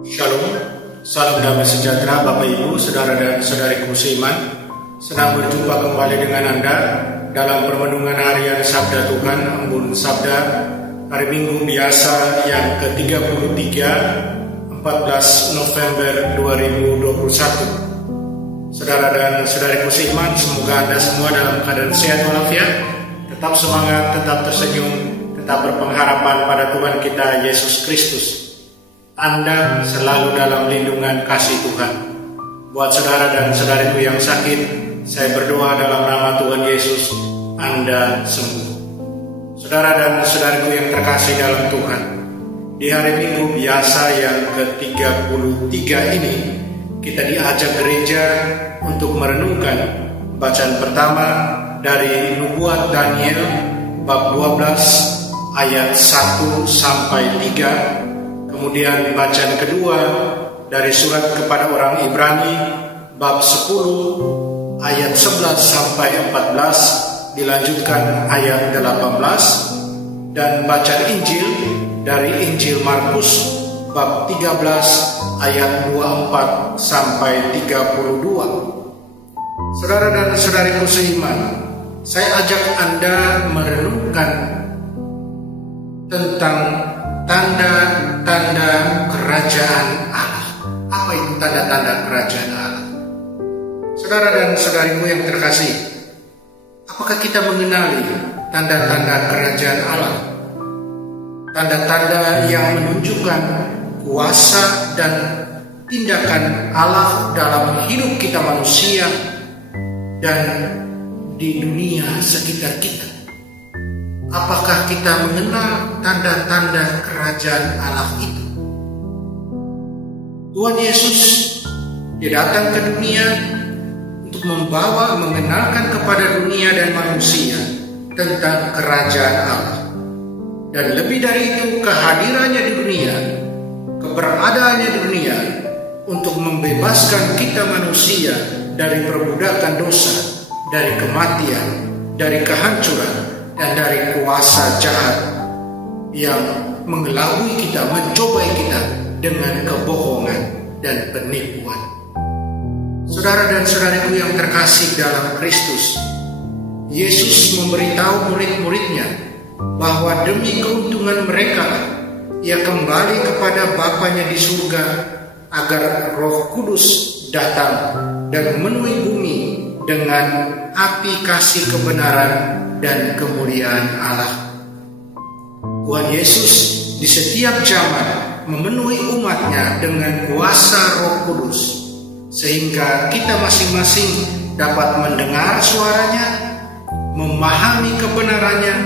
Shalom, salam damai sejahtera Bapak Ibu, Saudara dan Saudariku seiman. Senang berjumpa kembali dengan Anda dalam permenungan harian Sabda Tuhan, Embun Sabda, hari Minggu biasa yang ke-33, 14 November 2021. Saudara dan Saudariku seiman, semoga Anda semua dalam keadaan sehat walafiat, tetap semangat, tetap tersenyum, tetap berpengharapan pada Tuhan kita Yesus Kristus. Anda selalu dalam lindungan kasih Tuhan. Buat saudara dan saudariku yang sakit, saya berdoa dalam nama Tuhan Yesus, Anda sembuh. Saudara dan saudariku yang terkasih dalam Tuhan, di hari Minggu biasa yang ke-33 ini, kita diajak gereja untuk merenungkan bacaan pertama dari Nubuat Daniel bab 12 ayat 1 sampai 3. Kemudian bacaan kedua dari surat kepada orang Ibrani bab 10 ayat 11 sampai 14, dilanjutkan ayat 18, dan bacaan Injil dari Injil Markus bab 13 ayat 24 sampai 32. Saudara dan saudariku seiman, saya ajak Anda merenungkan tentang tanda-tanda kerajaan Allah. Apa itu tanda-tanda kerajaan Allah? Saudara dan saudariku yang terkasih, apakah kita mengenali tanda-tanda kerajaan Allah? Tanda-tanda yang menunjukkan kuasa dan tindakan Allah dalam hidup kita manusia dan di dunia sekitar kita. Apakah kita mengenal tanda-tanda kerajaan Allah itu? Tuhan Yesus, Dia datang ke dunia untuk mengenalkan kepada dunia dan manusia tentang kerajaan Allah. Dan lebih dari itu, kehadirannya di dunia, keberadaannya di dunia untuk membebaskan kita manusia dari perbudakan dosa, dari kematian, dari kehancuran, dan dari kuasa jahat yang mengelabui kita, mencobai kita dengan kebohongan dan penipuan. Saudara dan saudariku yang terkasih dalam Kristus, Yesus memberitahu murid-muridnya bahwa demi keuntungan mereka, Ia kembali kepada Bapanya di surga agar Roh Kudus datang dan memenuhi bumi dengan api kasih kebenaran dan kemuliaan Allah. Tuhan Yesus di setiap zaman memenuhi umatnya dengan kuasa Roh Kudus, sehingga kita masing-masing dapat mendengar suaranya, memahami kebenarannya,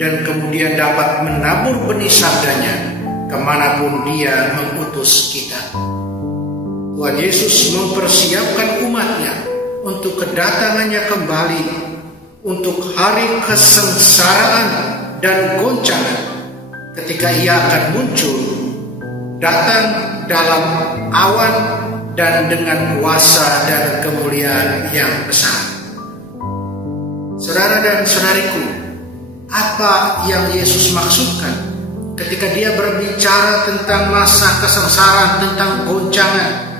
dan kemudian dapat menabur benih sabdanya kemanapun Dia mengutus kita. Tuhan Yesus mempersiapkan umatnya untuk kedatangannya kembali, untuk hari kesengsaraan dan goncangan ketika Ia akan muncul, datang dalam awan dan dengan kuasa dan kemuliaan yang besar. Saudara dan saudariku, apa yang Yesus maksudkan ketika Dia berbicara tentang masa kesengsaraan, tentang goncangan,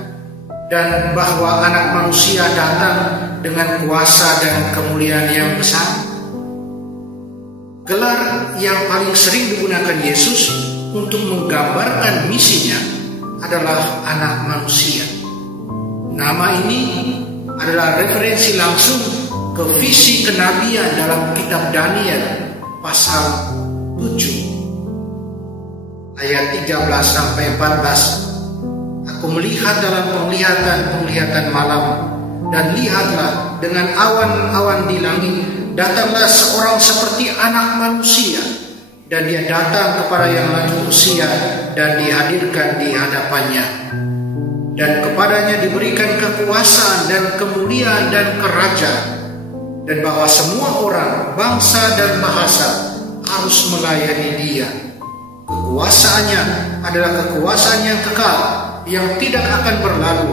dan bahwa anak manusia datang dengan kuasa dan kemuliaan yang besar? Gelar yang paling sering digunakan Yesus untuk menggambarkan misinya adalah anak manusia. Nama ini adalah referensi langsung ke visi kenabian dalam kitab Daniel pasal 7 ayat 13 sampai 14. Aku melihat dalam penglihatan malam, dan lihatlah dengan awan-awan di langit datanglah seorang seperti anak manusia, dan dia datang kepada yang lanjut usia dan dihadirkan di hadapannya, dan kepadanya diberikan kekuasaan dan kemuliaan dan kerajaan, dan bahwa semua orang, bangsa dan bahasa harus melayani Dia. Kekuasaannya adalah kekuasaan yang kekal, yang tidak akan berlalu,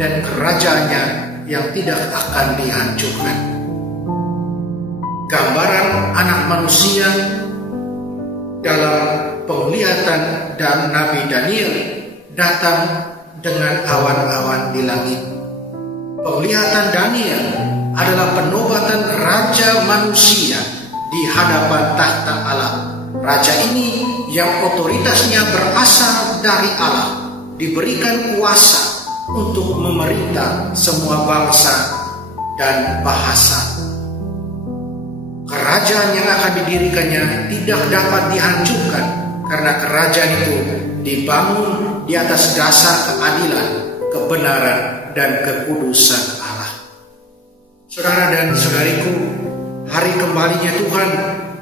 dan kerajaannya yang tidak akan dihancurkan. Gambaran anak manusia dalam penglihatan dan Nabi Daniel datang dengan awan-awan di langit. Penglihatan Daniel adalah penobatan raja manusia di hadapan tahta Allah. Raja ini yang otoritasnya berasal dari Allah, diberikan kuasa untuk memerintah semua bangsa dan bahasa. Kerajaan yang akan didirikannya tidak dapat dihancurkan, karena kerajaan itu dibangun di atas dasar keadilan, kebenaran, dan kekudusan Allah. Saudara dan saudariku, hari kembalinya Tuhan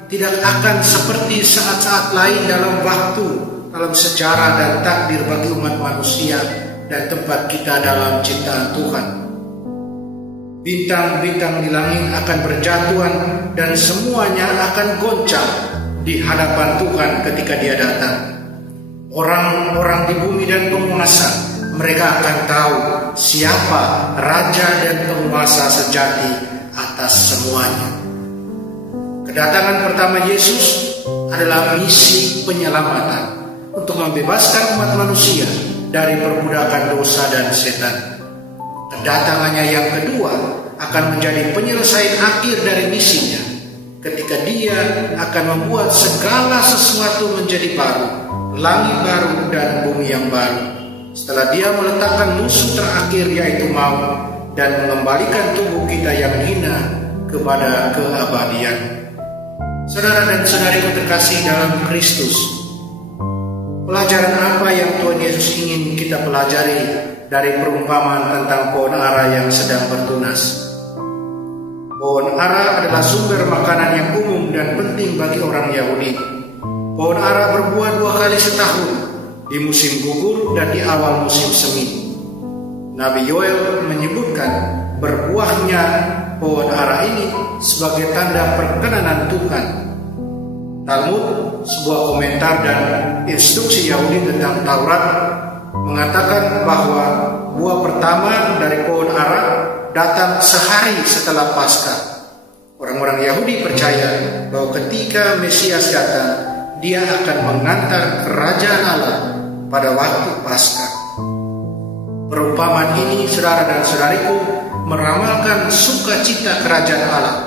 tidak akan seperti saat-saat lain dalam waktu, dalam sejarah dan takdir bagi umat manusia dan tempat kita dalam ciptaan Tuhan. Bintang-bintang di langit akan berjatuhan dan semuanya akan goncang di hadapan Tuhan ketika Dia datang. Orang-orang di bumi dan penguasa, mereka akan tahu siapa raja dan penguasa sejati atas semuanya. Kedatangan pertama Yesus adalah misi penyelamatan untuk membebaskan umat manusia dari perbudakan dosa dan setan. Kedatangannya yang kedua akan menjadi penyelesaian akhir dari misinya, ketika Dia akan membuat segala sesuatu menjadi baru, langit baru dan bumi yang baru. Setelah Dia meletakkan musuh terakhir yaitu maut dan mengembalikan tubuh kita yang hina kepada keabadian. Saudara dan saudariku terkasih dalam Kristus, pelajaran apa yang Tuhan Yesus ingin kita pelajari dari perumpamaan tentang pohon ara yang sedang bertunas? Pohon ara adalah sumber makanan yang umum dan penting bagi orang Yahudi. Pohon ara berbuah 2 kali setahun, di musim gugur dan di awal musim semi. Nabi Yoel menyebutkan berbuahnya pohon ara ini sebagai tanda perkenanan Tuhan. Talmud, sebuah komentar dan instruksi Yahudi tentang Taurat, mengatakan bahwa buah pertama dari pohon ara datang sehari setelah Paskah. Orang-orang Yahudi percaya bahwa ketika Mesias datang, Dia akan mengantar kerajaan Allah pada waktu Paskah. Perumpamaan ini, saudara dan saudariku, meramalkan sukacita kerajaan Allah,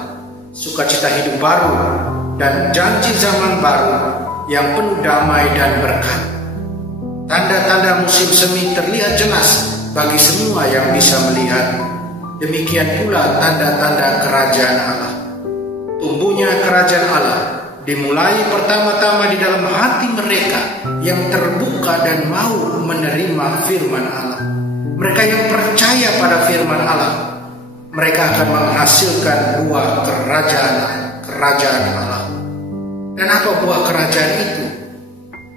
sukacita hidup baru, dan janji zaman baru yang penuh damai dan berkat. Tanda-tanda musim semi terlihat jelas bagi semua yang bisa melihat. Demikian pula tanda-tanda kerajaan Allah. Tumbuhnya kerajaan Allah dimulai pertama-tama di dalam hati mereka yang terbuka dan mau menerima firman Allah. Mereka yang percaya pada firman Allah, mereka akan menghasilkan buah kerajaan Allah. Dan apa buah kerajaan itu?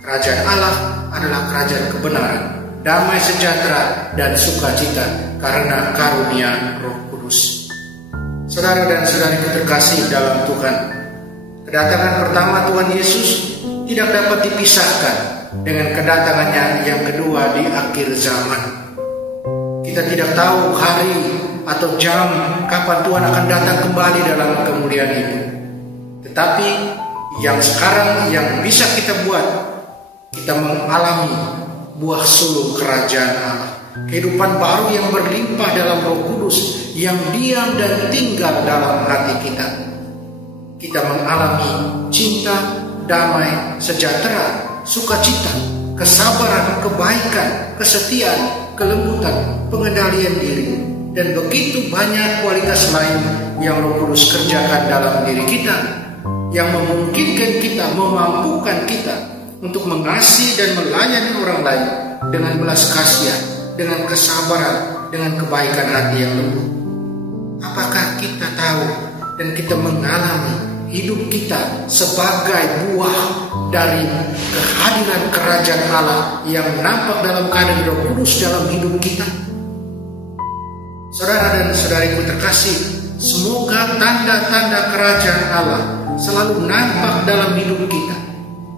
Kerajaan Allah adalah kerajaan kebenaran, damai sejahtera, dan sukacita karena karunia Roh Kudus. Saudara dan saudariku terkasih dalam Tuhan, kedatangan pertama Tuhan Yesus tidak dapat dipisahkan dengan kedatangannya yang kedua di akhir zaman. Kita tidak tahu hari atau jam kapan Tuhan akan datang kembali dalam kemuliaan itu. Tetapi yang sekarang yang bisa kita buat, kita mengalami buah sulung kerajaan Allah, kehidupan baru yang berlimpah dalam Roh Kudus yang diam dan tinggal dalam hati kita. Kita mengalami cinta, damai, sejahtera, sukacita, kesabaran, kebaikan, kesetiaan, kelembutan, pengendalian diri, dan begitu banyak kualitas lain yang Roh Kudus kerjakan dalam diri kita, yang memungkinkan kita, memampukan kita untuk mengasihi dan melayani orang lain dengan belas kasihan, dengan kesabaran, dengan kebaikan hati yang lembut. Apakah kita tahu dan kita mengalami hidup kita sebagai buah dari kehadiran kerajaan Allah yang nampak dalam keadaan Roh Kudus dalam hidup kita? Saudara dan saudariku terkasih, semoga tanda-tanda kerajaan Allah selalu nampak dalam hidup kita.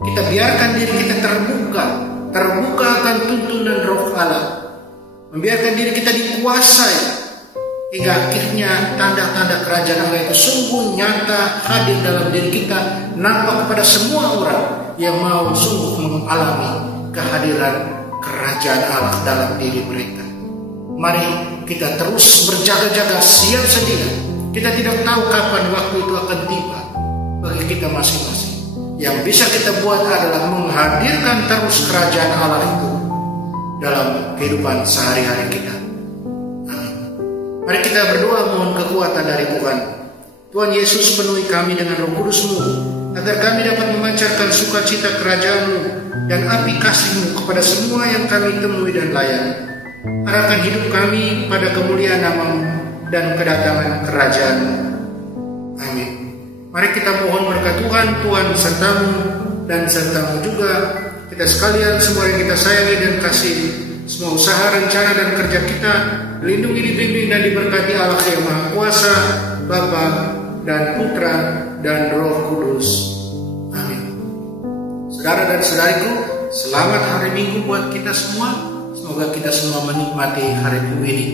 Kita biarkan diri kita terbuka akan tuntunan Roh Allah, membiarkan diri kita dikuasai hingga akhirnya tanda-tanda kerajaan Allah itu sungguh nyata hadir dalam diri kita, nampak kepada semua orang yang mau sungguh mengalami kehadiran kerajaan kerajaan Allah dalam diri mereka. Mari kita terus berjaga-jaga, siap sedia. Kita tidak tahu kapan waktu itu akan tiba bagi kita masing-masing. Yang bisa kita buat adalah menghadirkan terus kerajaan Allah itu dalam kehidupan sehari-hari kita. Amin. Mari kita berdoa mohon kekuatan dari Tuhan. Tuhan Yesus, penuhi kami dengan Roh Kudus-Mu, agar kami dapat memancarkan sukacita kerajaan-Mu dan api kasih-Mu kepada semua yang kami temui dan layani. Arahkan hidup kami pada kemuliaan nama-Mu dan kedatangan kerajaan-Mu. Amin. Mari kita mohon berkat Tuhan, Tuhan serta-Mu dan serta-Mu juga kita sekalian, semua yang kita sayangi dan kasihi. Semua usaha, rencana dan kerja kita dilindungi, dibimbing dan diberkati Allah yang Maha Kuasa, Bapa dan Putra dan Roh Kudus. Amin. Saudara dan saudariku, selamat hari Minggu buat kita semua. Semoga kita semua menikmati hari Minggu ini